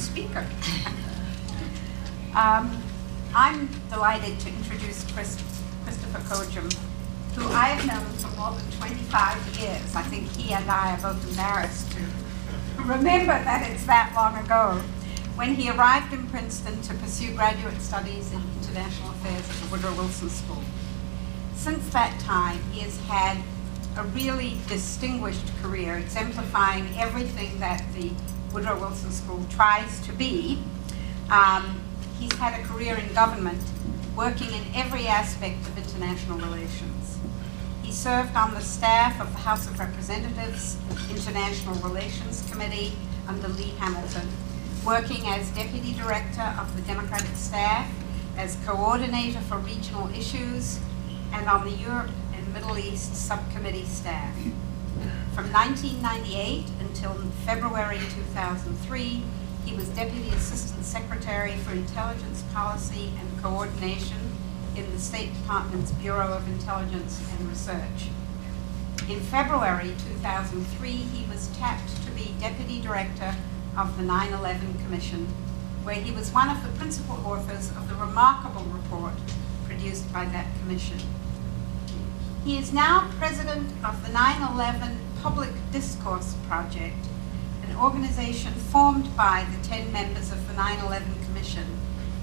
speaker. I'm delighted to introduce Christopher Kojum, who I have known for more than 25 years. I think he and I are both embarrassed to remember that it's that long ago, when he arrived in Princeton to pursue graduate studies in international affairs at the Woodrow Wilson School. Since that time, he has had a really distinguished career, exemplifying everything that the Woodrow Wilson School tries to be. He's had a career in government, working in every aspect of international relations. He served on the staff of the House of Representatives International Relations Committee under Lee Hamilton, working as Deputy Director of the Democratic Staff, as Coordinator for Regional Issues, and on the Europe and Middle East Subcommittee staff. From 1998 until February 2003, he was Deputy Assistant Secretary for Intelligence Policy and Coordination in the State Department's Bureau of Intelligence and Research. In February 2003, he was tapped to be Deputy Director of the 9/11 Commission, where he was one of the principal authors of the remarkable report produced by that commission. He is now President of the 9/11 Public Discourse Project, an organization formed by the 10 members of the 9/11 Commission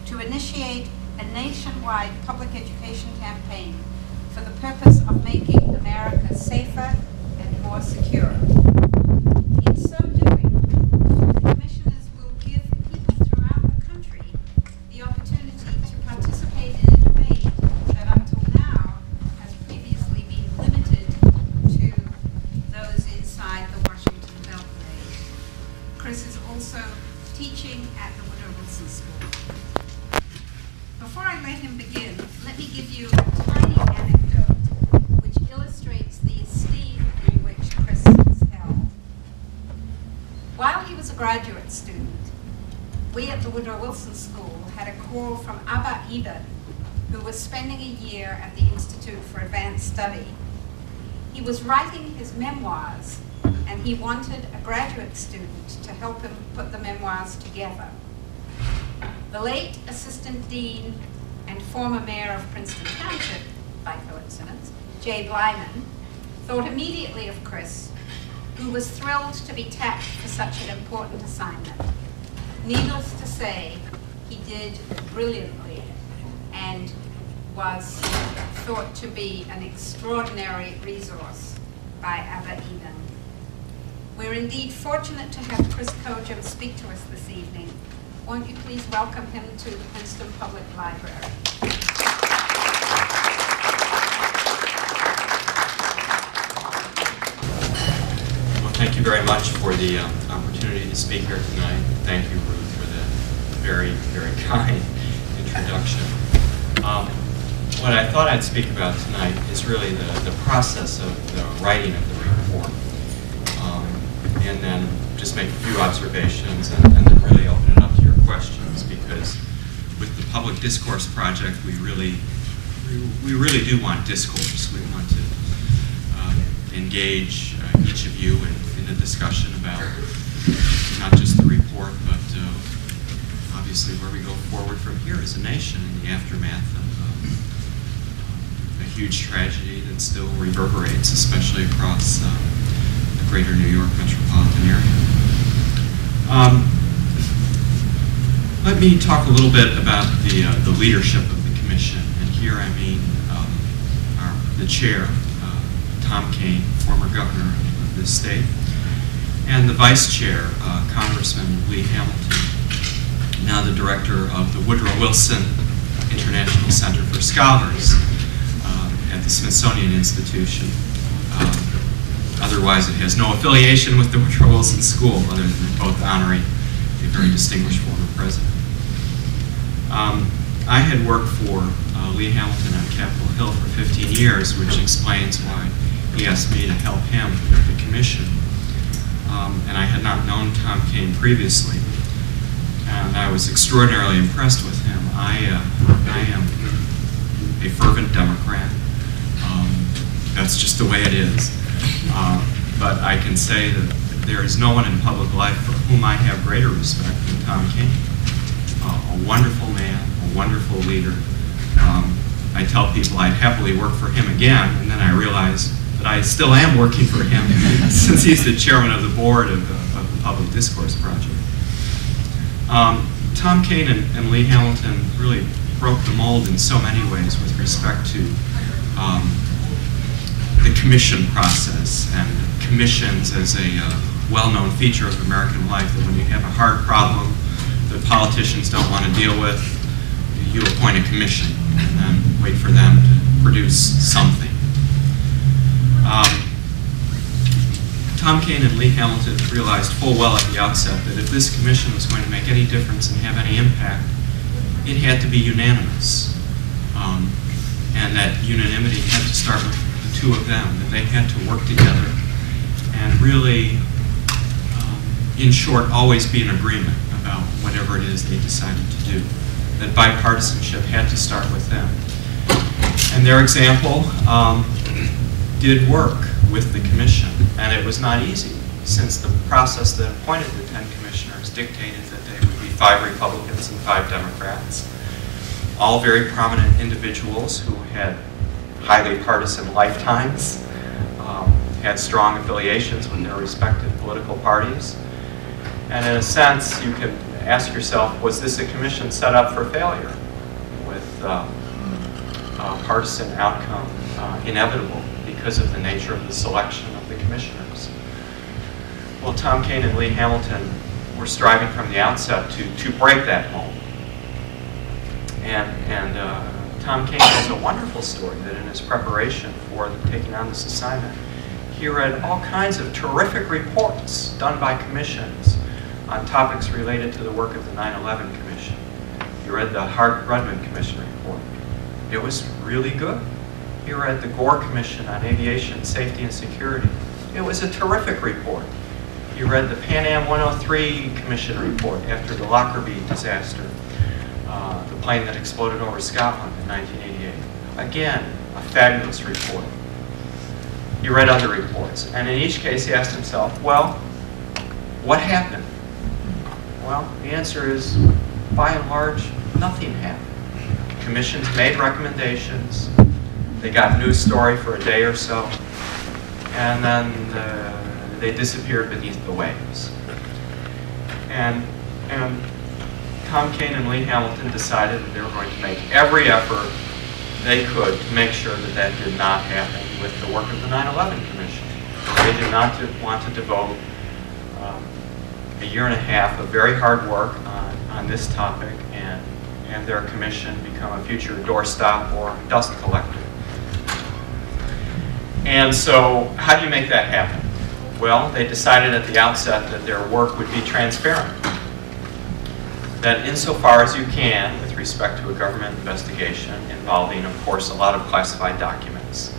to initiate a nationwide public education campaign for the purpose of making America safer and more secure. In so doing, the commissioners will give people throughout the country the opportunity to participate in a debate that until now has previously been limited to those inside the Washington Beltway. Chris is also teaching at the Woodrow Wilson School. Before I let him begin, let me give you a tiny anecdote which illustrates the esteem in which Chris is held. While he was a graduate student, we at the Woodrow Wilson School had a call from Abba Eden, who was spending a year at the Institute for Advanced Study. He was writing his memoirs, and he wanted a graduate student to help him put the memoirs together. The late Assistant Dean and former Mayor of Princeton Township, by coincidence, Jay Blyman, thought immediately of Chris, who was thrilled to be tapped for such an important assignment. Needless to say, he did brilliantly and was thought to be an extraordinary resource by Abba Eden. We're indeed fortunate to have Chris Kojum speak to us this evening. Won't you please welcome him to the Princeton Public Library? Well, thank you very much for the opportunity to speak here tonight. Thank you, Ruth, for that very, very kind introduction. What I thought I'd speak about tonight is really the process of the writing of the report. And then just make a few observations and then really open it up to your questions, because with the Public Discourse Project, we really do want discourse. We want to engage each of you in a discussion about not just the report, but obviously where we go forward from here as a nation in the aftermath of a huge tragedy that still reverberates, especially across the greater New York metropolitan area. Let me talk a little bit about the leadership of the commission, and here I mean the chair, Tom Kean, former governor of this state, and the vice chair, Congressman Lee Hamilton, now the director of the Woodrow Wilson International Center for Scholars at the Smithsonian Institution. Otherwise, it has no affiliation with the Woodrow Wilson School, other than both honoring a very distinguished former president. I had worked for Lee Hamilton on Capitol Hill for 15 years, which explains why he asked me to help him with the commission. And I had not known Tom Kean previously, and I was extraordinarily impressed with him. I am a fervent Democrat. That's just the way it is. But I can say that there is no one in public life for whom I have greater respect than Tom Kane. A wonderful man, a wonderful leader. I tell people I'd happily work for him again, and then I realize that I still am working for him since he's the chairman of the board of the Public Discourse Project. Tom Kane and Lee Hamilton really broke the mold in so many ways with respect to the commission process, and commissions as a well-known feature of American life, that when you have a hard problem that politicians don't want to deal with, you appoint a commission and then wait for them to produce something. Tom Kane and Lee Hamilton realized full well at the outset that if this commission was going to make any difference and have any impact, it had to be unanimous. And that unanimity had to start with the two of them, that they had to work together and really, in short, always be in agreement about whatever it is they decided to do. That bipartisanship had to start with them. And their example did work with the commission, and it was not easy, since the process that appointed the 10 commissioners dictated that they would be 5 Republicans and 5 Democrats, all very prominent individuals who had highly partisan lifetimes, had strong affiliations with their respective political parties. And in a sense, you could ask yourself, was this a commission set up for failure, with a partisan outcome inevitable because of the nature of the selection of the commissioners? Well, Tom Kane and Lee Hamilton were striving from the outset to break that mold. And Tom Kane has a wonderful story that in his preparation for taking on this assignment, he read all kinds of terrific reports done by commissions on topics related to the work of the 9/11 Commission. He read the Hart-Rudman Commission report. It was really good. He read the Gore Commission on Aviation Safety and Security. It was a terrific report. He read the Pan Am 103 Commission report after the Lockerbie disaster, the plane that exploded over Scotland in 1988. Again, a fabulous report. He read other reports, and in each case he asked himself, well, what happened? Well, the answer is, by and large, nothing happened. Commissions made recommendations, they got news story for a day or so, and then they disappeared beneath the waves. And Tom Kane and Lee Hamilton decided that they were going to make every effort they could to make sure that that did not happen with the work of the 9/11 Commission. They did not want to devote a year and a half of very hard work on this topic and their commission become a future doorstop or dust collector. And so how do you make that happen? Well, they decided at the outset that their work would be transparent. That insofar as you can, with respect to a government investigation involving, of course, a lot of classified documents,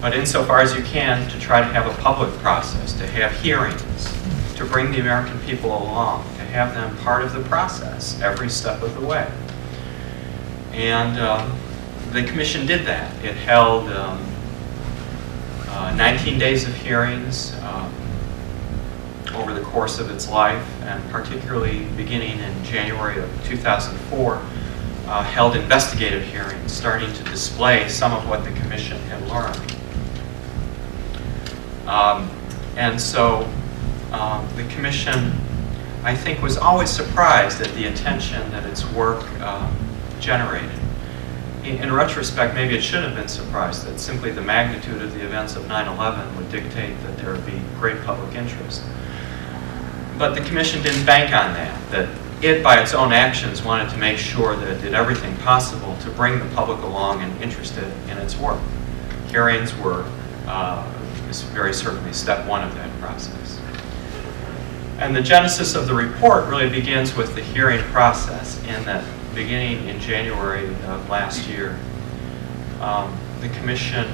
but insofar as you can, to try to have a public process, to have hearings, to bring the American people along, to have them part of the process every step of the way. And the commission did that. It held 19 days of hearings over the course of its life, and particularly beginning in January of 2004, held investigative hearings starting to display some of what the commission had learned. And so the commission, I think, was always surprised at the attention that its work generated. In retrospect, maybe it should have been surprised that simply the magnitude of the events of 9/11 would dictate that there would be great public interest. But the commission didn't bank on that it, by its own actions, wanted to make sure that it did everything possible to bring the public along and interested in its work. Hearings were very certainly step one of that process. And the genesis of the report really begins with the hearing process, in that beginning in January of last year, the commission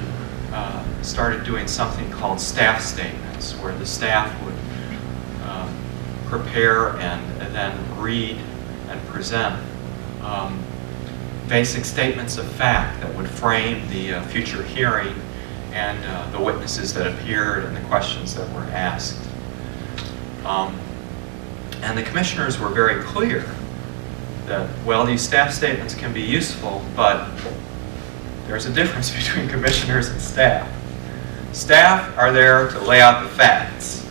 started doing something called staff statements, where the staff would prepare and then read and present basic statements of fact that would frame the future hearing and the witnesses that appeared and the questions that were asked. And the commissioners were very clear that, well, these staff statements can be useful, but there's a difference between commissioners and staff. Staff are there to lay out the facts.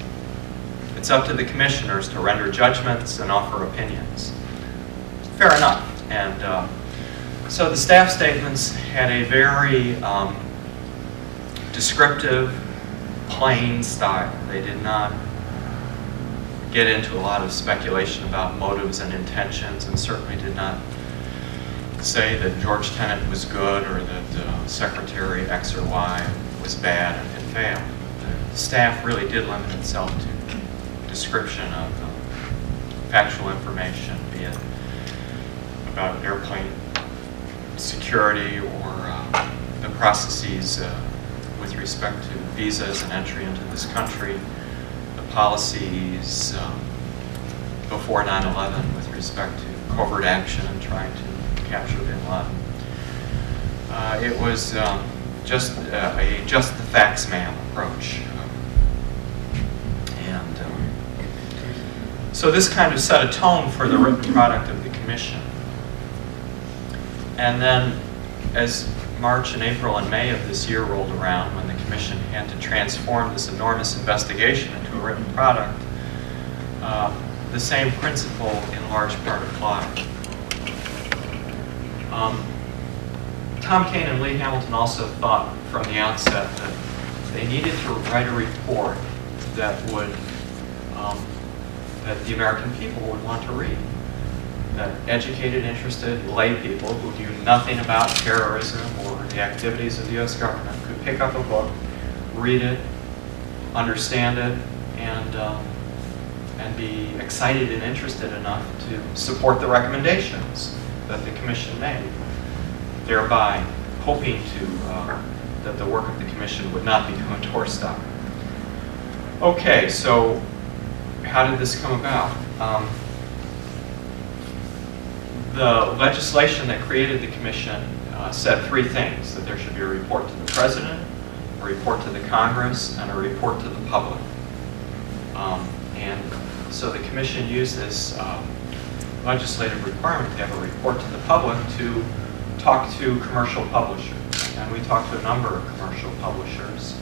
It's up to the commissioners to render judgments and offer opinions. Fair enough. And so the staff statements had a very descriptive, plain style. They did not get into a lot of speculation about motives and intentions, and certainly did not say that George Tenet was good or that Secretary X or Y was bad and had failed. The staff really did limit itself to description of factual information, be it about airplane security or the processes with respect to visas and entry into this country, the policies before 9/11 with respect to covert action and trying to capture bin Laden. It was just the facts ma'am approach. So this kind of set a tone for the written product of the commission. And then as March and April and May of this year rolled around, when the commission had to transform this enormous investigation into a written product, the same principle in large part applied. Tom Kane and Lee Hamilton also thought from the outset that they needed to write a report that would that the American people would want to read. That educated, interested lay people who knew nothing about terrorism or the activities of the U.S. government could pick up a book, read it, understand it, and be excited and interested enough to support the recommendations that the commission made, thereby hoping that the work of the commission would not become a doorstop. Okay, so how did this come about? The legislation that created the commission said three things: that there should be a report to the president, a report to the Congress, and a report to the public. And so the commission used this legislative requirement to have a report to the public to talk to commercial publishers. And we talked to a number of commercial publishers,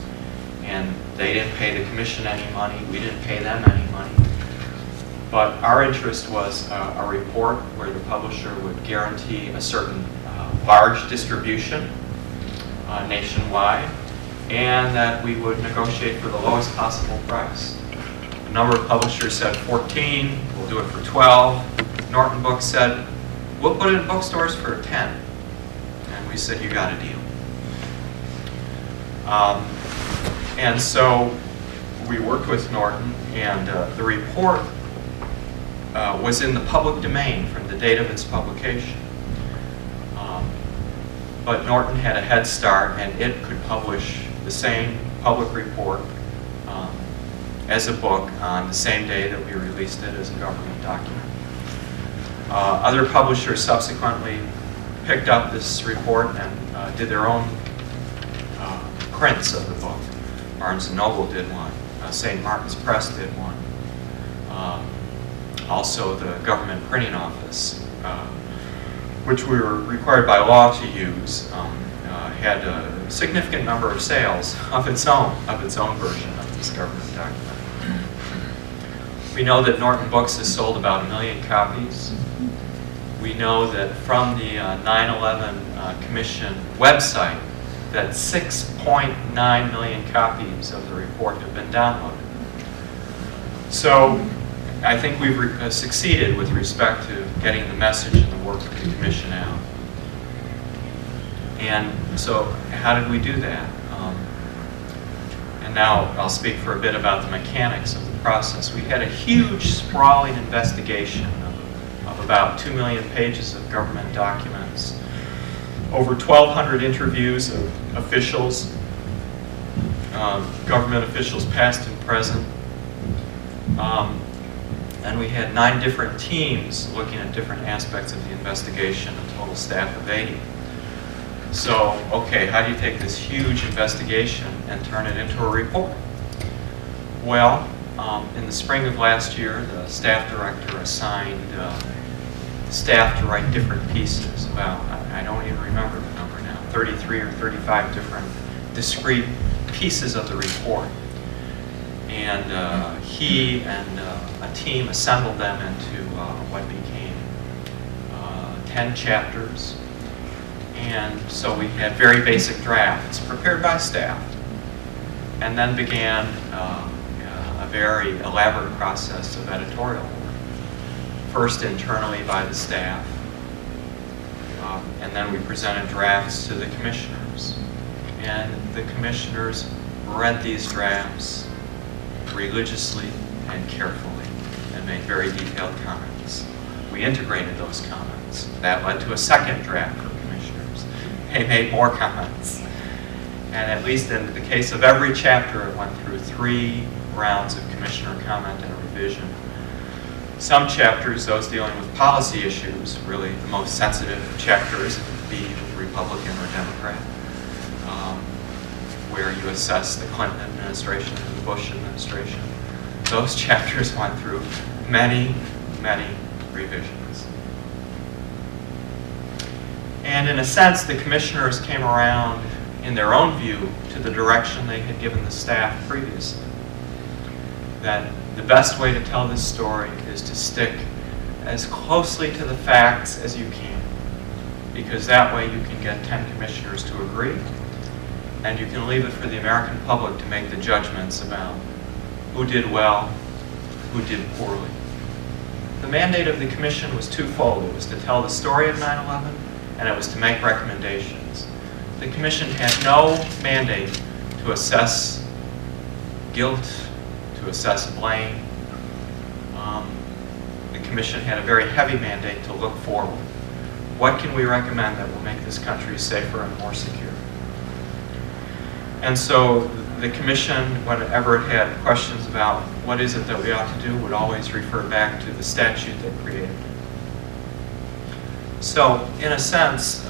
and they didn't pay the commission any money, we didn't pay them any money. But our interest was a report where the publisher would guarantee a certain large distribution nationwide, and that we would negotiate for the lowest possible price. A number of publishers said 14, we'll do it for 12. Norton Books said, we'll put it in bookstores for 10. And we said, you got a deal. And so we worked with Norton, and the report was in the public domain from the date of its publication. But Norton had a head start, and it could publish the same public report as a book on the same day that we released it as a government document. Other publishers subsequently picked up this report and did their own prints of the book. Barnes & Noble did one. St. Martin's Press did one. Also the government printing office, which we were required by law to use, had a significant number of sales of its own version of this government document. We know that Norton Books has sold about 1 million copies. We know that from the 9/11 Commission website that 6.9 million copies of the report have been downloaded. So I think we've succeeded with respect to getting the message and the work of the commission out. And so how did we do that? And now I'll speak for a bit about the mechanics of the process. We had a huge, sprawling investigation of about 2 million pages of government documents, over 1,200 interviews of officials, government officials past and present. And we had 9 different teams looking at different aspects of the investigation, a total staff of 80. So, okay, how do you take this huge investigation and turn it into a report? Well, in the spring of last year, the staff director assigned staff to write different pieces about, I don't even remember the number now, 33 or 35 different discrete pieces of the report. And he and a team assembled them into what became 10 chapters. And so we had very basic drafts prepared by staff, and then began a very elaborate process of editorial work. First internally by the staff, and then we presented drafts to the commissioners. And the commissioners read these drafts religiously and carefully and made very detailed comments. We integrated those comments. That led to a second draft for commissioners. They made more comments. And at least in the case of every chapter, it went through 3 rounds of commissioner comment and revision. Some chapters, those dealing with policy issues, really the most sensitive chapters, be Republican or Democrat, where you assess the Clinton administration and the Bush administration. Those chapters went through many, many revisions. And in a sense, the commissioners came around in their own view to the direction they had given the staff previously. That the best way to tell this story is to stick as closely to the facts as you can, because that way you can get 10 commissioners to agree, and you can leave it for the American public to make the judgments about who did well, who did poorly. The mandate of the commission was twofold. It was to tell the story of 9/11, and it was to make recommendations. The commission had no mandate to assess guilt, to assess blame. The commission had a very heavy mandate to look forward. What can we recommend that will make this country safer and more secure? And so the commission, whenever it had questions about what is it that we ought to do, would always refer back to the statute that created it. So in a sense,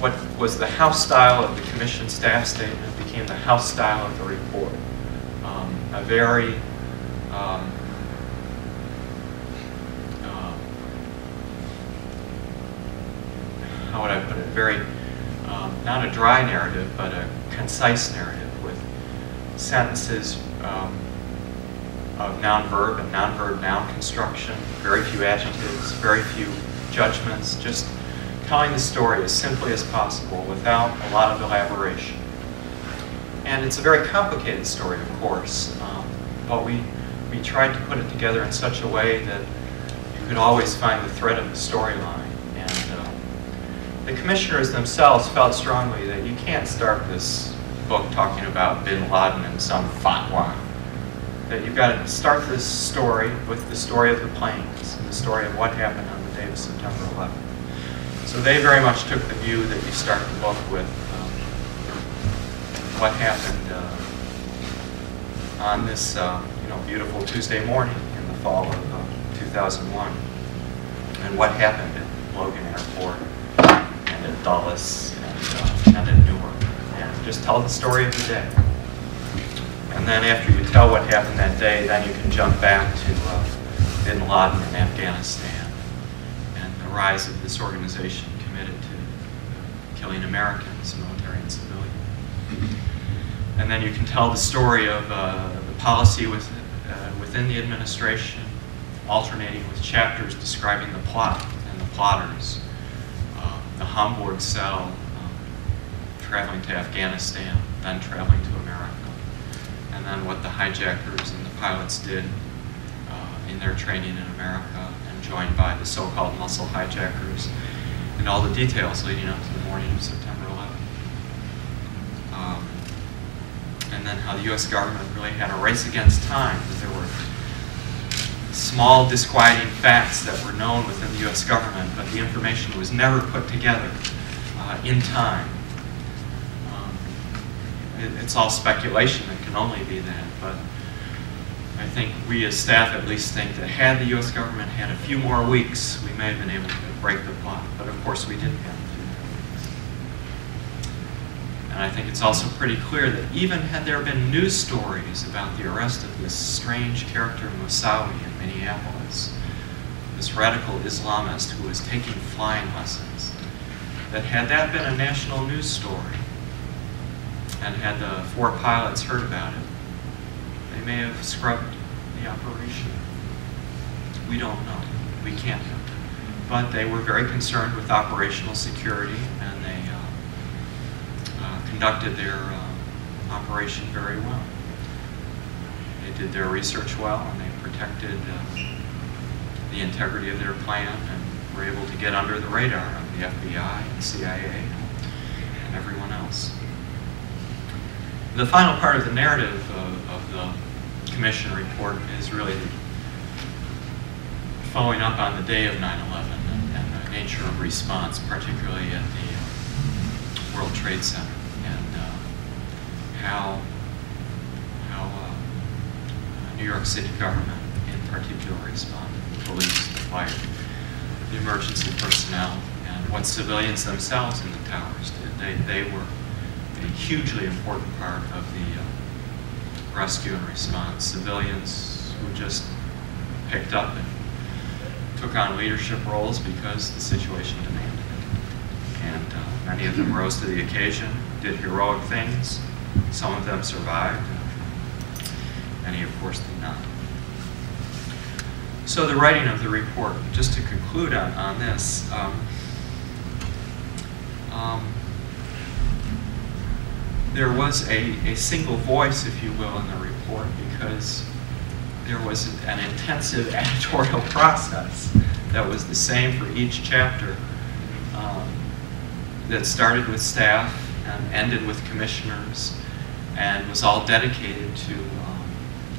what was the House style of the commission staff statement became the House style of the report. A very how would I put it? Very, not a dry narrative, but a concise narrative with sentences of noun-verb and noun-verb-noun construction, very few adjectives, very few judgments, just telling the story as simply as possible without a lot of elaboration. And it's a very complicated story, of course, but we tried to put it together in such a way that you could always find the thread of the storyline. And the commissioners themselves felt strongly that you can't start this book talking about bin Laden and some fatwa. That you've got to start this story with the story of the planes and the story of what happened on the day of September 11th. So they very much took the view that you start the book with what happened on this beautiful Tuesday morning in the fall of 2001, and what happened at Logan Airport and at Dulles and at Newark, and just tell the story of the day. And then after you tell what happened that day, then you can jump back to bin Laden in Afghanistan and the rise of this organization committed to killing Americans, military and civilian. And then you can tell the story of the policy within the administration, alternating with chapters describing the plot and the plotters. The Hamburg cell traveling to Afghanistan, then traveling to America. And then what the hijackers and the pilots did in their training in America, and joined by the so-called muscle hijackers, and all the details leading up to the morning of September 11th. And then how the U.S. government really had a race against time, that there were small disquieting facts that were known within the U.S. government, but the information was never put together in time. It's all speculation, it can only be that, but I think we as staff at least think that had the U.S. government had a few more weeks, we may have been able to break the plot, but of course we didn't have a few more weeks. And And I think it's also pretty clear that even had there been news stories about the arrest of this strange character Moussaoui in Minneapolis, this radical Islamist who was taking flying lessons, that had that been a national news story, and had the 4 pilots heard about it, they may have scrubbed the operation. We don't know. We can't know. But they were very concerned with operational security, and they conducted their operation very well. They did their research well, and they protected the integrity of their plan, and were able to get under the radar of the FBI and CIA and everyone else. The final part of the narrative of the Commission report is really following up on the day of 9/11 and the nature of response, particularly at the World Trade Center, and how New York City government in particular responded. The police, the fire, the emergency personnel, and what civilians themselves in the towers did. They were a hugely important part of the rescue and response. Civilians who just picked up and took on leadership roles because the situation demanded it. And many of them rose to the occasion, did heroic things. Some of them survived. Many, of course, did not. So the writing of the report, just to conclude on this, there was a single voice, if you will, in the report, because there was an intensive editorial process that was the same for each chapter, that started with staff and ended with commissioners, and was all dedicated to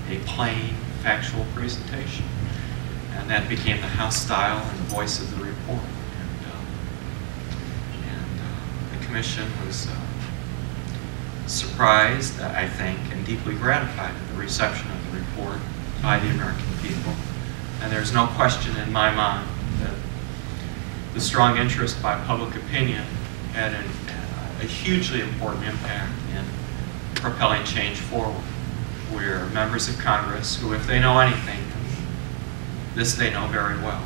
a plain, factual presentation. And that became the house style and the voice of the report. And the commission was surprised, I think, and deeply gratified at the reception of the report by the American people. And there's no question in my mind that the strong interest by public opinion had a hugely important impact in propelling change forward, where members of Congress, who, if they know anything, this they know very well,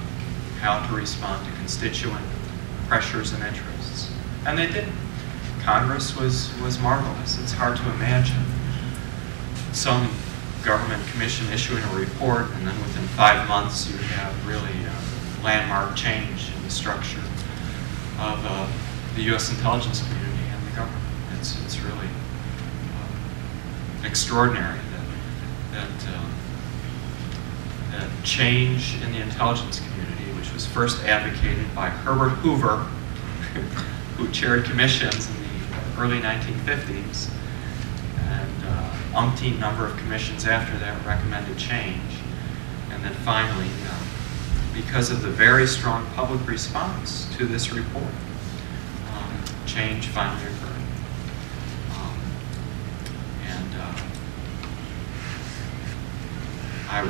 how to respond to constituent pressures and interests. And they did. Congress was marvelous. It's hard to imagine some government commission issuing a report, and then within 5 months you have really a landmark change in the structure of the U.S. intelligence community and the government. It's really extraordinary that change in the intelligence community, which was first advocated by Herbert Hoover, who chaired commissions in the early 1950s, and umpteen number of commissions after that recommended change. And then finally, because of the very strong public response to this report, change finally occurred.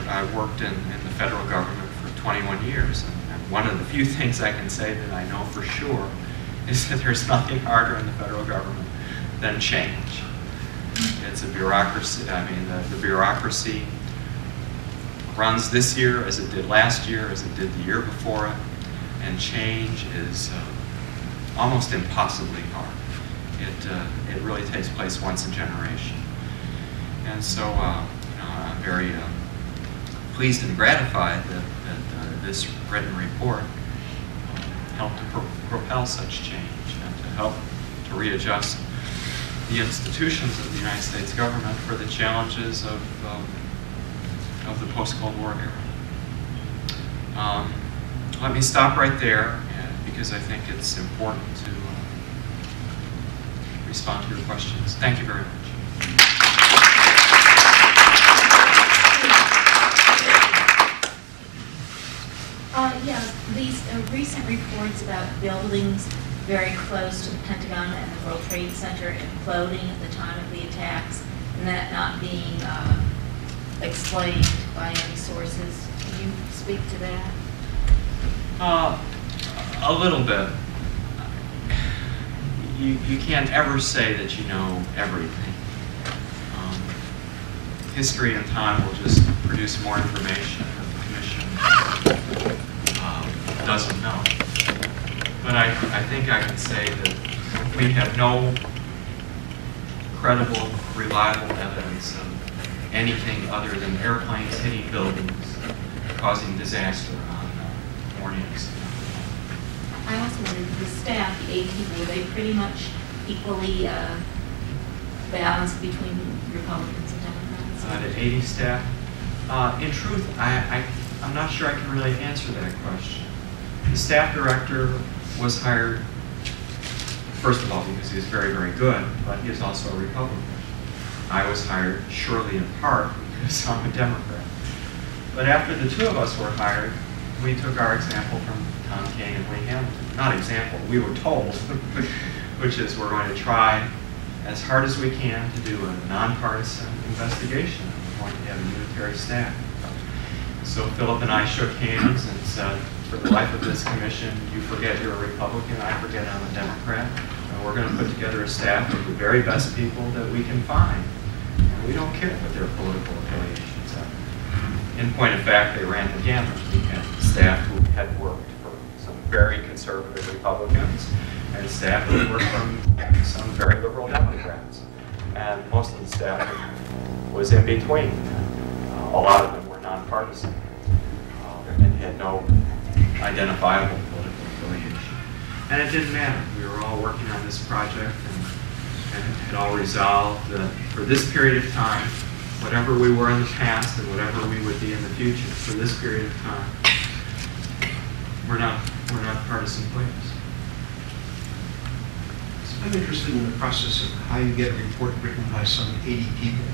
I worked in the federal government for 21 years, and one of the few things I can say that I know for sure is that there's nothing harder in the federal government than change. It's a bureaucracy. I mean, the bureaucracy runs this year as it did last year, as it did the year before it, and change is almost impossibly hard. It really takes place once a generation. And so I'm very pleased and gratified that this written report helped to propel such change and to help to readjust the institutions of the United States government for the challenges of the post-Cold War era. Let me stop right there because I think it's important to respond to your questions. Thank you very much. Yeah, these recent reports about buildings very close to the Pentagon and the World Trade Center imploding at the time of the attacks, and that not being explained by any sources. Can you speak to that? A little bit. you can't ever say that you know everything. History and time will just produce more information that the commission doesn't know. But I think I can say that we have no credible, reliable evidence of anything other than airplanes hitting buildings, causing disaster on mornings. I also wondered, the staff, the 18, were they pretty much equally balanced between Republicans and Democrats? The 80 staff. In truth, I'm not sure I can really answer that question. The staff director was hired, first of all, because he was very, very good, but he is also a Republican. I was hired surely in part because I'm a Democrat. But after the two of us were hired, we took our example from Tom King and Lee Hamilton. Not example, we were told, which is we're going to try as hard as we can to do a nonpartisan investigation. We're going to have a unitary staff. So Philip and I shook hands and said, for the life of this commission, you forget you're a Republican, I forget I'm a Democrat, and we're going to put together a staff of the very best people that we can find. And we don't care what their political affiliations are. In point of fact, they ran the gamut. We had staff who had worked for some very conservative Republicans and staff who worked from some very liberal Democrats. And most of the staff was in between. A lot of them were nonpartisan and had no identifiable political affiliation. And it didn't matter. We were all working on this project and had all resolved that for this period of time, whatever we were in the past and whatever we would be in the future, for this period of time, we're not partisan players. I'm interested in the process of how you get a report written by some 80 people.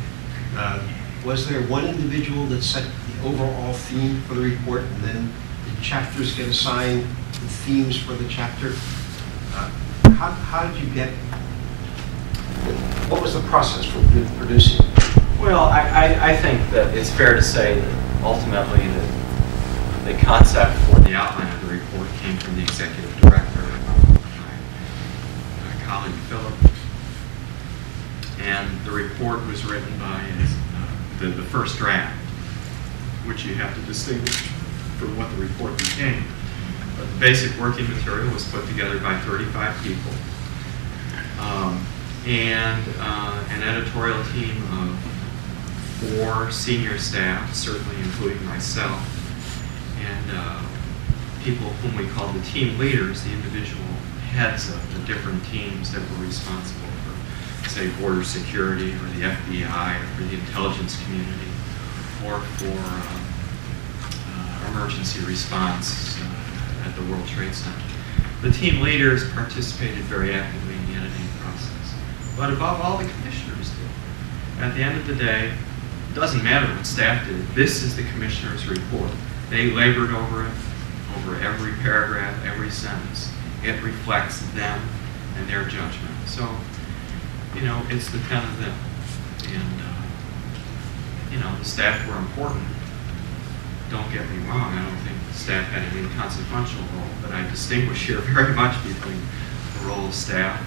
Was there one individual that set the overall theme for the report, and then did chapters get assigned the themes for the chapter? How did you get, what was the process for producing? Well, I think that it's fair to say that ultimately the concept for the outline of the report came from the executive director, my colleague Philip. And the report was written by the first draft, which you have to distinguish from what the report became. But the basic working material was put together by 35 people. And an editorial team of 4 senior staff, certainly including myself, and people whom we call the team leaders, the individual heads of the different teams that were responsible for, say, border security or the FBI or for the intelligence community or for emergency response at the World Trade Center. The team leaders participated very actively in the editing process. But above all, the commissioners did. At the end of the day, it doesn't matter what staff did. This is the commissioner's report. They labored over it, over every paragraph, every sentence. It reflects them and their judgment. So, you know, it's the 10 of them. And, you know, the staff were important. Don't get me wrong, I don't think the staff had an inconsequential role, but I distinguish here very much between the role of staff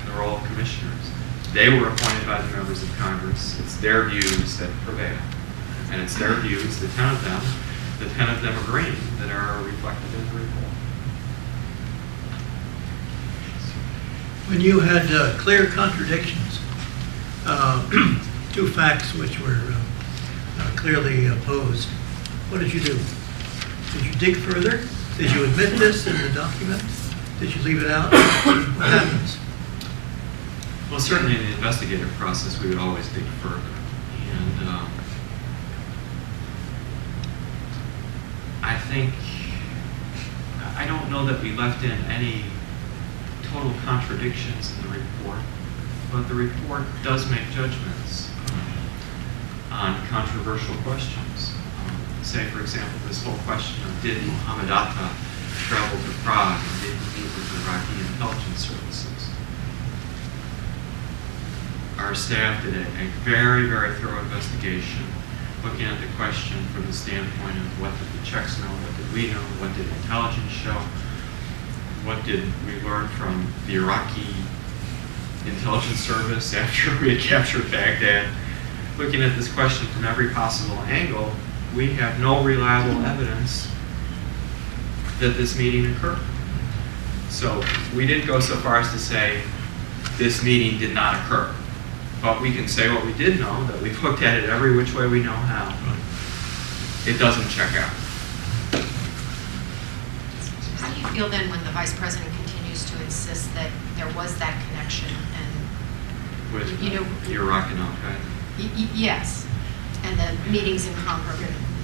and the role of commissioners. They were appointed by the members of Congress. It's their views that prevail. And it's their views, the 10 of them agreeing, that are reflected in the report. When you had clear contradictions, 2 facts which were clearly opposed, what did you do? Did you dig further? Did you admit this in the document? Did you leave it out? What happens? Well, certainly in the investigative process, we would always dig further. And I don't know that we left in any total contradictions in the report, but the report does make judgments on controversial questions. Say, for example, this whole question of did Muhammad Atta travel to Prague and did he meet with Iraqi intelligence services? Our staff did a very, very thorough investigation, looking at the question from the standpoint of what did the Czechs know, what did we know, what did intelligence show, what did we learn from the Iraqi intelligence service after we had captured Baghdad, looking at this question from every possible angle, we have no reliable evidence that this meeting occurred. So we didn't go so far as to say this meeting did not occur. But we can say what we did know, that we've looked at it every which way we know how. It doesn't check out. How do you feel then when the Vice President continues to insist that there was that connection and, With you know, Iraq and Al-Qaeda. Yes, and the meetings in Congress,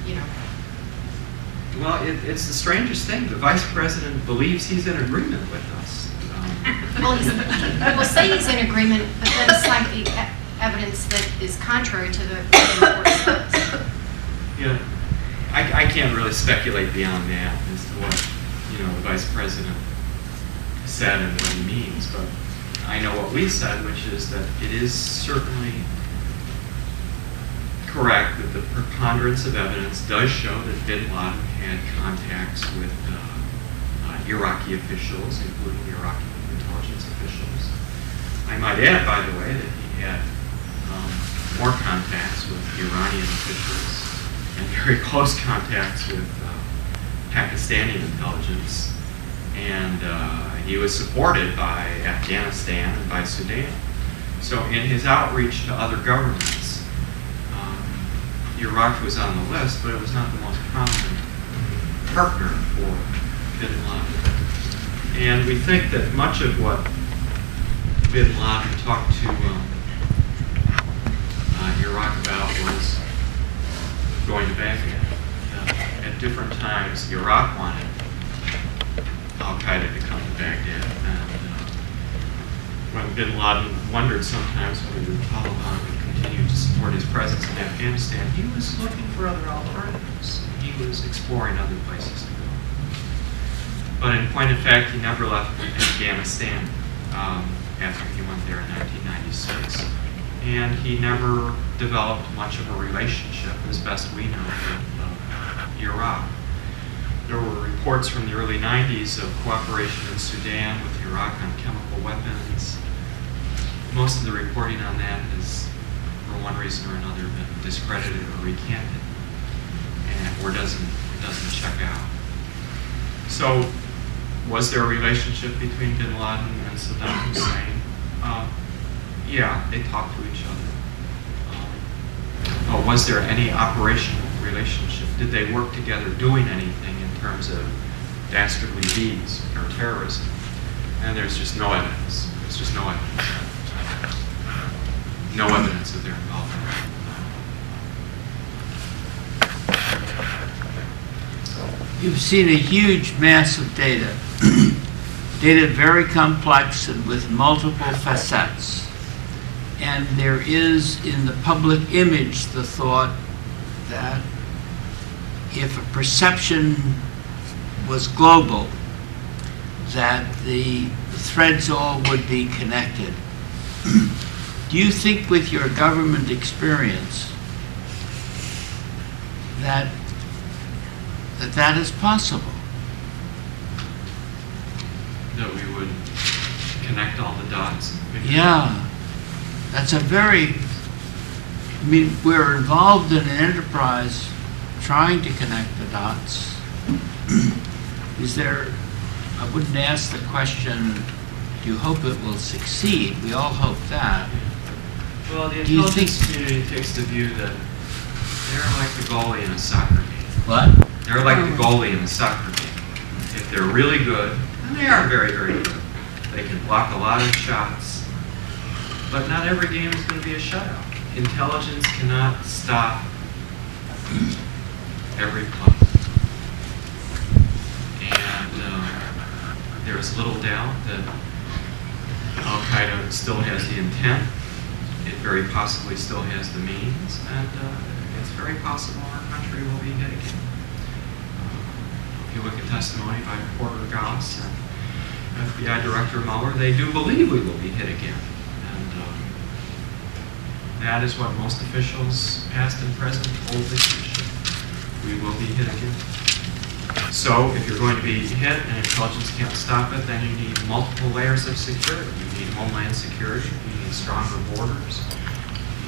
you know. Well, it's the strangest thing. The Vice President believes he's in agreement with us. Well, he will say he's in agreement, but then cite the evidence that is contrary to the report says. Yeah, I can't really speculate beyond that as to what, you know, the Vice President said and what he means, but I know what we said, which is that it is certainly correct that the preponderance of evidence does show that bin Laden had contacts with Iraqi officials, including Iraqi intelligence officials. I might add, by the way, that he had more contacts with Iranian officials and very close contacts with Pakistani intelligence, and he was supported by Afghanistan and by Sudan. So in his outreach to other governments, Iraq was on the list, but it was not the most prominent partner for bin Laden. And we think that much of what bin Laden talked to Iraq about was going to Baghdad. At different times, Iraq wanted Al-Qaeda to come to Baghdad. And when bin Laden wondered sometimes whether the Taliban would continue to support his presence in Afghanistan, he was looking for other alternatives. He was exploring other places to go. But in point of fact, he never left Afghanistan after he went there in 1996. And he never developed much of a relationship, as best we know, with Iraq. There were reports from the early 90s of cooperation in Sudan with Iraq on chemical weapons. Most of the reporting on that has, for one reason or another, been discredited or recanted, or doesn't check out. So, was there a relationship between bin Laden and Saddam Hussein? Yeah, they talked to each other. But was there any operational relationship? Did they work together doing anything in terms of dastardly deeds or terrorism? And there's just no evidence. There's just no evidence. No evidence of their involvement. You've seen a huge mass of data, data very complex and with multiple facets. And there is in the public image the thought that if a perception was global, that the threads all would be connected. Do you think with your government experience that that is possible? That we would connect all the dots? Yeah. That's a very, I mean, we're involved in an enterprise trying to connect the dots. Is there, I wouldn't ask the question, do you hope it will succeed? We all hope that. Well, the Do you intelligence think- community takes the view that they're like the goalie in a soccer game. What? They're like the goalie in a soccer game. If they're really good, and they are very, very good, they can block a lot of shots, but not every game is going to be a shutout. Intelligence cannot stop every play. And there's little doubt that Al-Qaeda still has the intent. It very possibly still has the means, and it's very possible our country will be hit again. If you look at testimony by Porter Goss and FBI Director Mueller, they do believe we will be hit again. And that is what most officials, past and present, told the commission. We will be hit again. So if you're going to be hit and intelligence can't stop it, then you need multiple layers of security. You need homeland security, you need stronger borders, you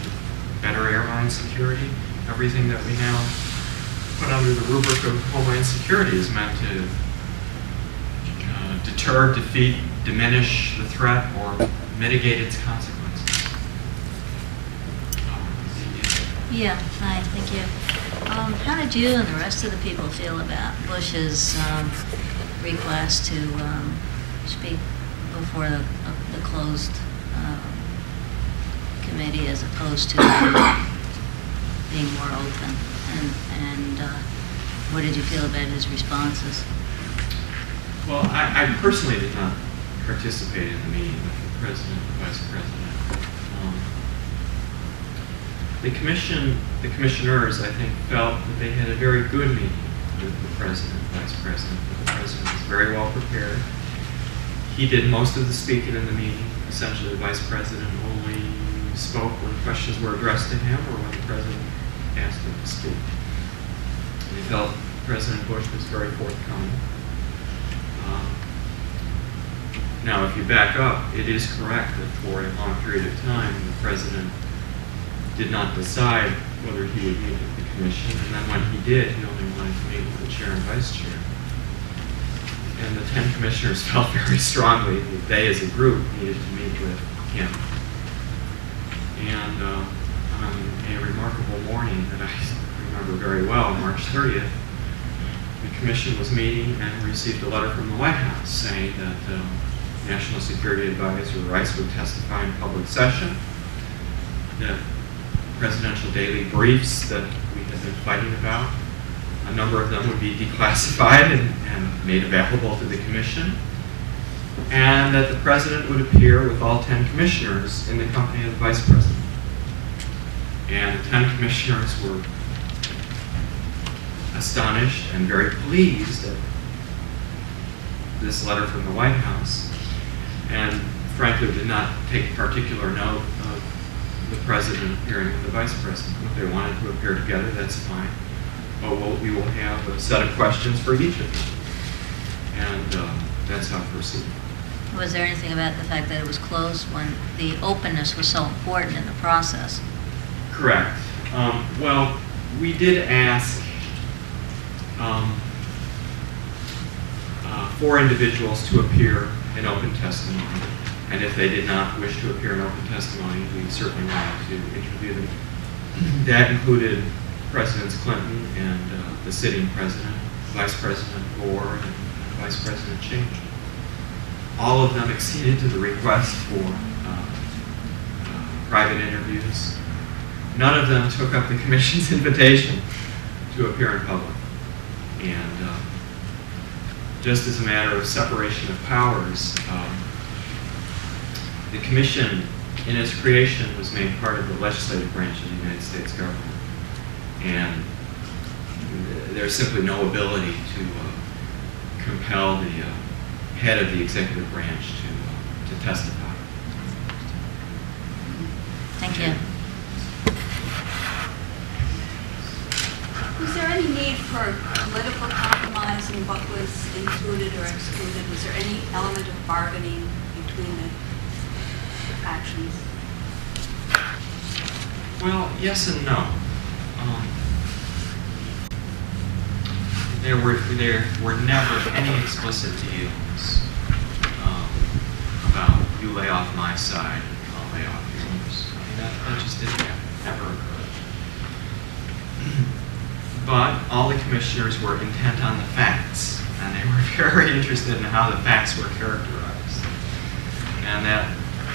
need better airline security. Everything that we now put under the rubric of homeland security is meant to deter, defeat, diminish the threat, or mitigate its consequences. Yeah, hi, thank you. How did you and the rest of the people feel about Bush's request to speak before the closed committee as opposed to being more open? And what did you feel about his responses? Well, I personally did not participate in the meeting with the president and vice president. The commissioners, I think, felt that they had a very good meeting with the president and vice president. The president was very well prepared. He did most of the speaking in the meeting. Essentially, the vice president only spoke when questions were addressed to him or when the president asked him to speak. And he felt President Bush was very forthcoming. Now, if you back up, it is correct that for a long period of time, the president did not decide whether he would meet with the commission, and then when he did, he only wanted to meet with the chair and vice chair. And the 10 commissioners felt very strongly that they, as a group, needed to meet with him. And on a remarkable morning that I remember very well, March 30th, the commission was meeting and received a letter from the White House saying that National Security Advisor Rice would testify in public session, that presidential daily briefs that we had been fighting about, a number of them would be declassified and made available to the commission, and that the president would appear with all 10 commissioners in the company of the vice president. And the 10 commissioners were astonished and very pleased at this letter from the White House, and frankly did not take particular note of the president appearing with the vice president. If they wanted to appear together, that's fine. But we will have a set of questions for each of them. And that's how it proceeded. Was there anything about the fact that it was closed when the openness was so important in the process? Correct. Well, we did ask 4 individuals to appear in open testimony. And if they did not wish to appear in open testimony, we certainly wanted to interview them. That included Presidents Clinton and the sitting president, Vice President Gore, and Vice President Cheney. All of them acceded to the request for private interviews. None of them took up the commission's invitation to appear in public. And just as a matter of separation of powers, the commission, in its creation, was made part of the legislative branch of the United States government. And there's simply no ability to compel the head of the executive branch to testify. Thank you. Was there any need for political compromise in what was included or excluded? Was there any element of bargaining between the factions? Well, yes and no. There were never any explicit deals about you lay off my side, I'll lay off yours. I mean, that just didn't happen, never occurred. But all the commissioners were intent on the facts, and they were very interested in how the facts were characterized. And that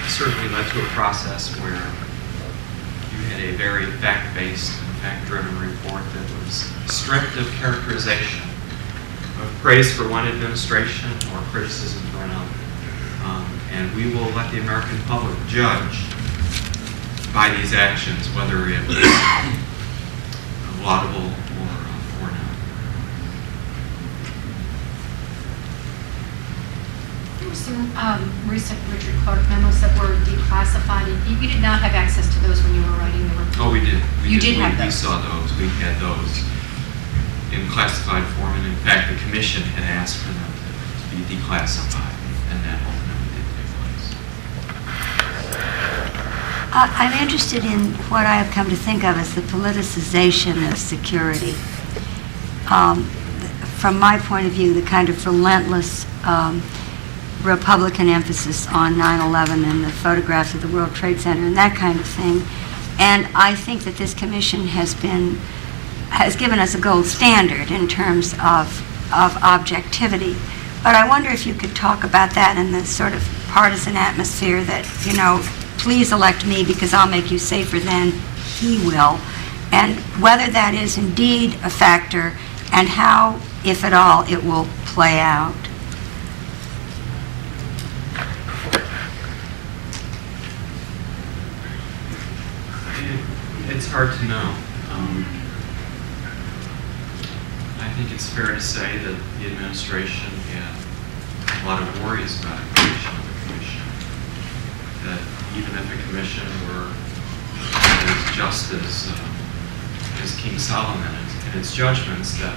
certainly led to a process where you had a very fact-based and fact-driven report that was stripped of characterization, of praise for one administration or criticism for another. And we will let the American public judge by these actions whether it was laudable or not. There were some recent Richard Clark memos that were declassified. You did not have access to those when you were writing the report. Oh, we did. You did have We those. saw those. We had those. in classified form, and in fact, the commission had asked for them to be declassified, and that ultimately did take place. I'm interested in what I have come to think of as the politicization of security. From my point of view, the kind of relentless Republican emphasis on 9/11 and the photographs of the World Trade Center and that kind of thing. And I think that this commission has given us a gold standard in terms of objectivity. But I wonder if you could talk about that in the sort of partisan atmosphere that, please elect me because I'll make you safer than he will, and whether that is indeed a factor and how, if at all, it will play out. It's hard to know. I think it's fair to say that the administration had a lot of worries about the creation of the commission. That even if a commission were as just as King Solomon in its judgments, that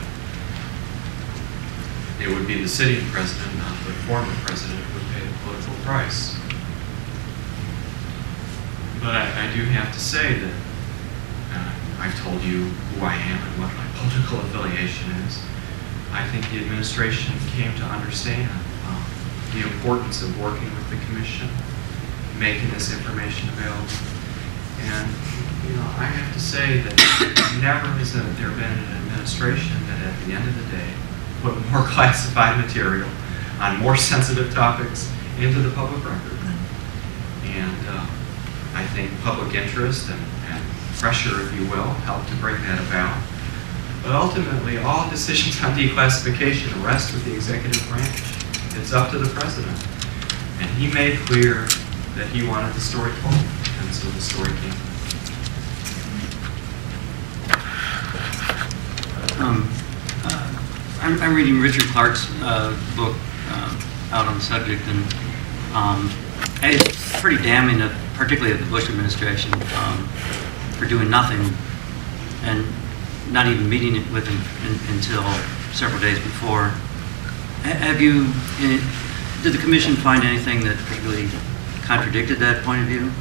it would be the sitting president, not the former president, who would pay the political price. But I do have to say that I've told you who I am and what my political affiliation is. I think the administration came to understand the importance of working with the commission, making this information available. And, I have to say that never has there been an administration that at the end of the day put more classified material on more sensitive topics into the public record. And I think public interest and pressure, if you will, helped to bring that about. But ultimately, all decisions on declassification rest with the executive branch. It's up to the president. And he made clear that he wanted the story told, and so the story came. I'm reading Richard Clark's book out on the subject, and it's pretty damning, particularly of the Bush administration, for doing nothing and not even meeting it with him until several days before. Did the commission find anything that particularly contradicted that point of view?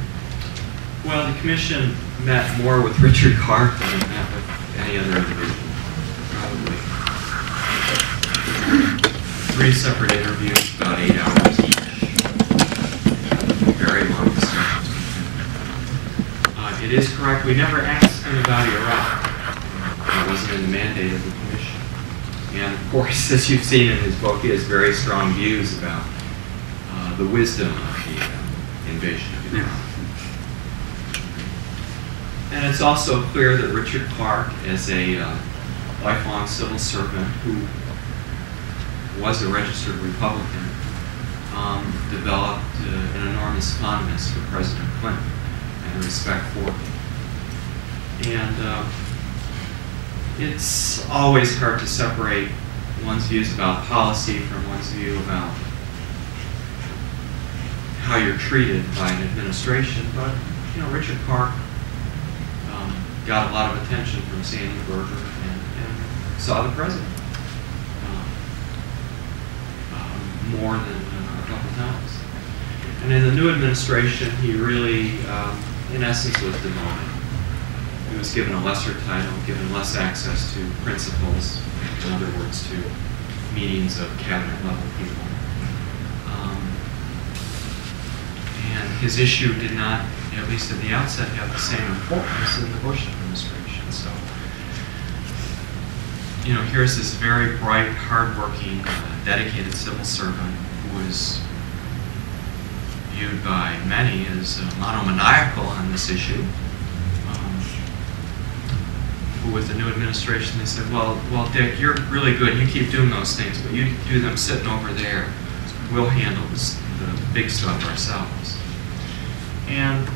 Well, the commission met more with Richard Clark than it met with any other individual, probably. 3 separate interviews, about 8 hours each. Very long discussions with him. It is correct, we never asked him about Iraq. It wasn't in the mandate of the commission. And of course, as you've seen in his book, he has very strong views about the wisdom of the invasion of Iraq. And it's also clear that Richard Clark, as a lifelong civil servant who was a registered Republican, developed an enormous fondness for President Clinton and respect for him. And it's always hard to separate one's views about policy from one's view about how you're treated by an administration. But, Richard Clark got a lot of attention from Sandy Berger and saw the president more than a couple times. And in the new administration, he really, in essence, was demoted. He was given a lesser title, given less access to principals, in other words, to meetings of cabinet-level people. And his issue did not, at least at the outset, have the same importance in the Bush administration. So, here's this very bright, hardworking, dedicated civil servant who was viewed by many as monomaniacal on this issue. Who with the new administration, they said, well, Dick, you're really good. You keep doing those things, but you do them sitting over there. We'll handle the big stuff ourselves. And,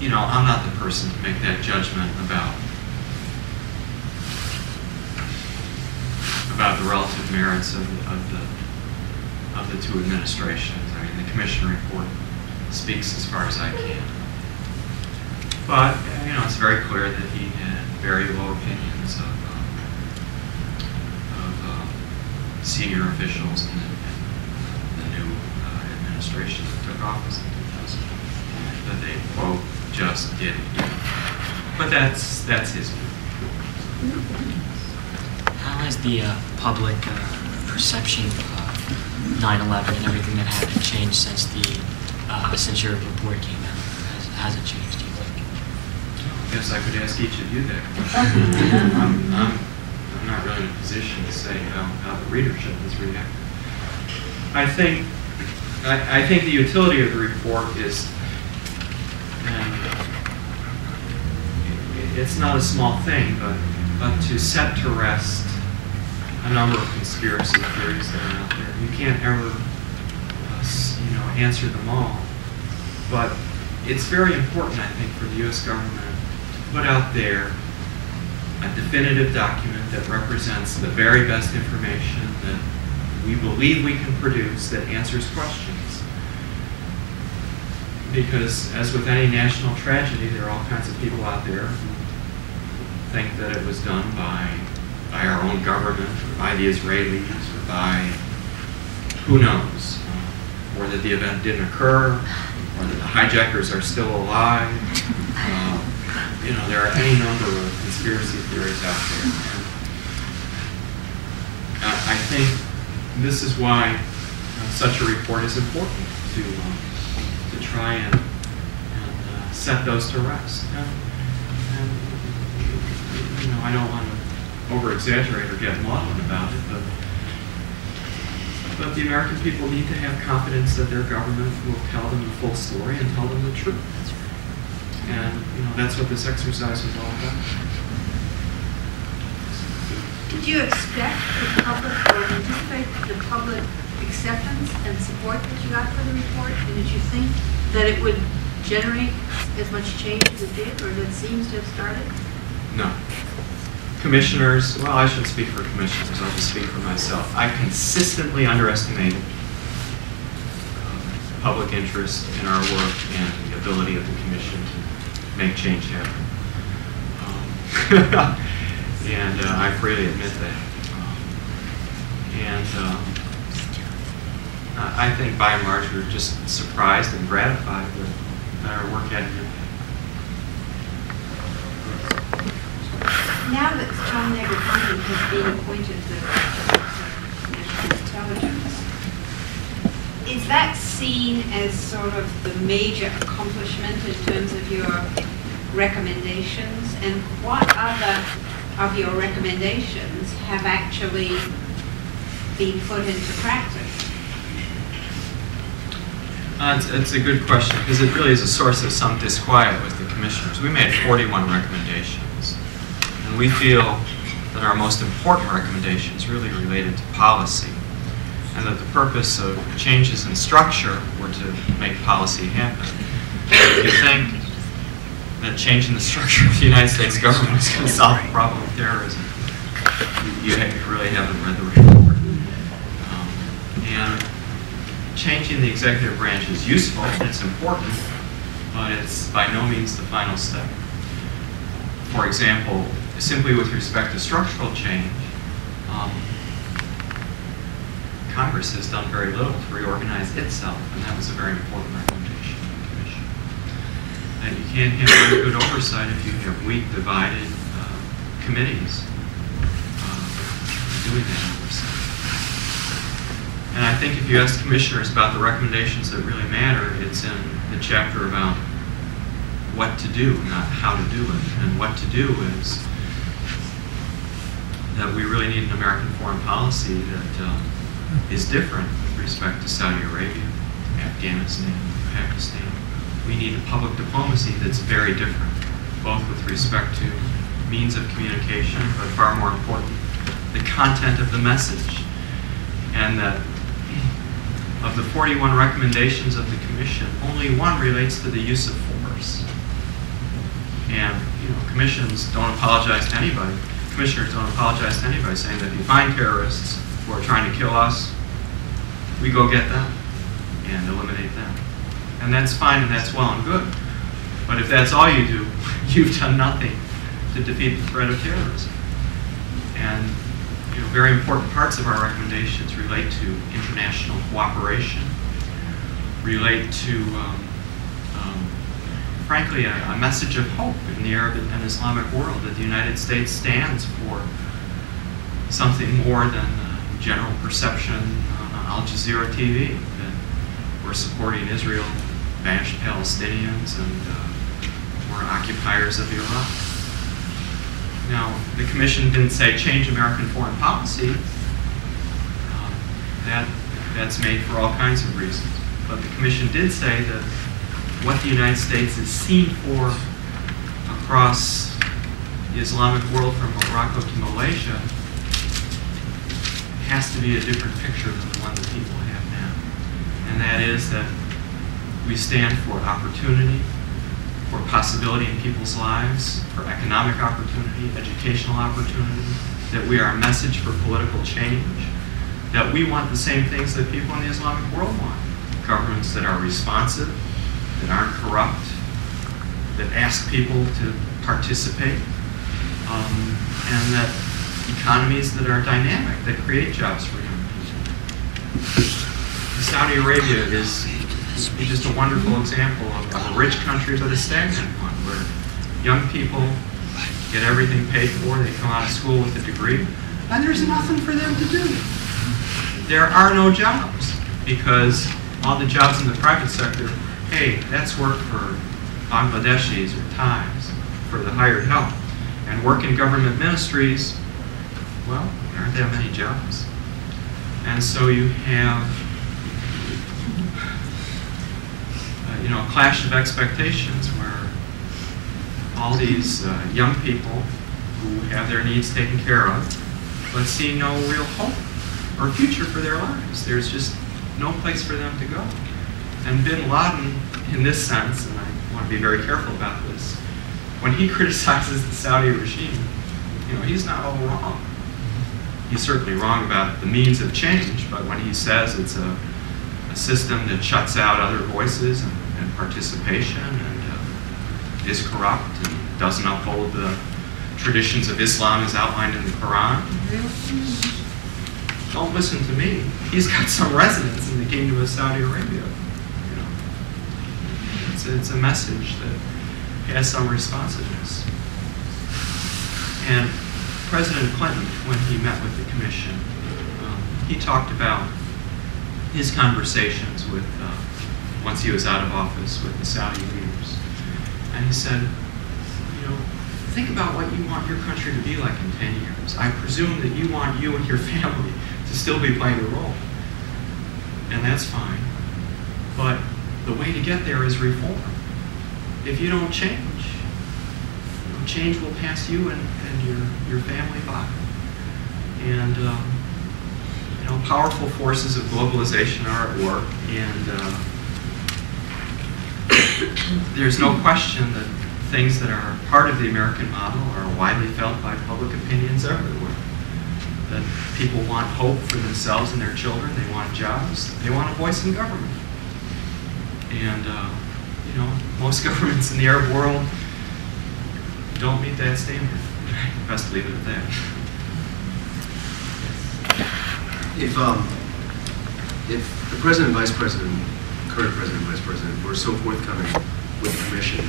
I'm not the person to make that judgment about the relative merits of the two administrations. I mean, the commission report speaks as far as I can. But, it's very clear that he had very low opinions of senior officials and the new administration that took office in 2000, that they, quote, just didn't get it. But that's his view. How has the public perception of 9/11 and everything that happened changed since your report came out? Has it changed, do you think? I guess I could ask each of you that question. I'm not really in a position to say how the readership has reacted. I think the utility of the report is, and it's not a small thing, but to set to rest a number of conspiracy theories that are out there. You can't ever, answer them all, but it's very important, I think, for the U.S. government to put out there a definitive document that represents the very best information that we believe we can produce that answers questions. Because, as with any national tragedy, there are all kinds of people out there who think that it was done by our own government, or by the Israelis, or by who knows, or that the event didn't occur, or that the hijackers are still alive. There are any number of conspiracy theories out there. And I think this is why such a report is important, to try and set those to rest. And I don't want to over-exaggerate or get maudlin about it, but the American people need to have confidence that their government will tell them the full story and tell them the truth. And that's what this exercise was all about. Did you expect the public, or anticipate the public acceptance and support that you got for the report? And did you think that it would generate as much change as it did, or that seems to have started? No. Commissioners, well, I shouldn't speak for commissioners, I'll just speak for myself. I consistently underestimated public interest in our work and the ability of the commission to make change happen. And I freely admit that. I think by and large we were just surprised and gratified that our work had an impact. Now that John Negroponte has been appointed the Director of National Intelligence, is that seen as sort of the major accomplishment in terms of your recommendations? And what other of your recommendations have actually been put into practice? It's a good question, because it really is a source of some disquiet with the commissioners. We made 41 recommendations, and we feel that our most important recommendations really related to policy, and that the purpose of changes in structure were to make policy happen. If you think that changing the structure of the United States government is going to solve the problem of terrorism, you really haven't read the report. And changing the executive branch is useful, it's important, but it's by no means the final step. For example, simply with respect to structural change, Congress has done very little to reorganize itself, and that was a very important recommendation of the Commission. And you can't have very good oversight if you have weak, divided committees doing that oversight. And I think if you ask commissioners about the recommendations that really matter, it's in the chapter about what to do, not how to do it. And what to do is that we really need an American foreign policy that is different with respect to Saudi Arabia, Afghanistan, Pakistan. We need a public diplomacy that's very different, both with respect to means of communication, but far more important, the content of the message. And that of the 41 recommendations of the Commission, only one relates to the use of force. And commissioners don't apologize to anybody saying that if you find terrorists who are trying to kill us, we go get them and eliminate them. And that's fine and that's well and good. But if that's all you do, you've done nothing to defeat the threat of terrorism. And very important parts of our recommendations relate to international cooperation, relate to, frankly, a message of hope in the Arab and Islamic world, that the United States stands for something more than general perception on Al Jazeera TV, that we're supporting Israel, banished Palestinians, and we're occupiers of Iraq. Now, the Commission didn't say change American foreign policy. That's made for all kinds of reasons. But the Commission did say that what the United States is seen for across the Islamic world from Morocco to Malaysia has to be a different picture than the one that people have now. And that is that we stand for opportunity, for possibility in people's lives, for economic opportunity, educational opportunity, that we are a message for political change, that we want the same things that people in the Islamic world want. Governments that are responsive, that aren't corrupt, that ask people to participate, and that economies that are dynamic, that create jobs for young people. Saudi Arabia is just a wonderful example of a rich country but a stagnant one, where young people get everything paid for, they come out of school with a degree, and there's nothing for them to do. There are no jobs, because all the jobs in the private sector, hey, that's work for Bangladeshis or Thais, for the hired help. And work in government ministries, well, there aren't that many jobs. And so you have a clash of expectations where all these young people who have their needs taken care of but see no real hope or future for their lives. There's just no place for them to go. And bin Laden, in this sense, and I want to be very careful about this, when he criticizes the Saudi regime, he's not all wrong. He's certainly wrong about the means of change, but when he says it's a system that shuts out other voices and participation and is corrupt and doesn't uphold the traditions of Islam as outlined in the Quran, don't listen to me. He's got some resonance in the Kingdom of Saudi Arabia. It's a message that has some responsiveness. And President Clinton, when he met with the Commission, he talked about his conversations with, once he was out of office, with the Saudi leaders. And he said, think about what you want your country to be like in 10 years. I presume that you want you and your family to still be playing a role. And that's fine. But the way to get there is reform. If you don't change, change will pass you and your family by. And powerful forces of globalization are at work, and there's no question that things that are part of the American model are widely felt by public opinions everywhere. That people want hope for themselves and their children, they want jobs, they want a voice in government. And most governments in the Arab world don't meet that standard. Best leave it at that. If the president, vice president, current president, vice president were so forthcoming with the commission,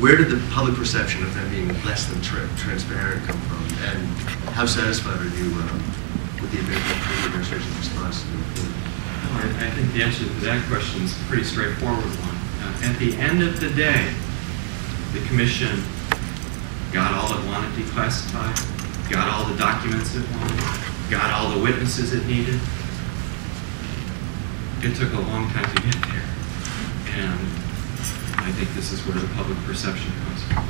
where did the public perception of them being less than transparent come from? And how satisfied are you with the administration's response to the report? I think the answer to that question is a pretty straightforward one. At the end of the day, the commission got all it wanted declassified, got all the documents it wanted, got all the witnesses it needed. It took a long time to get there. And I think this is where the public perception comes from.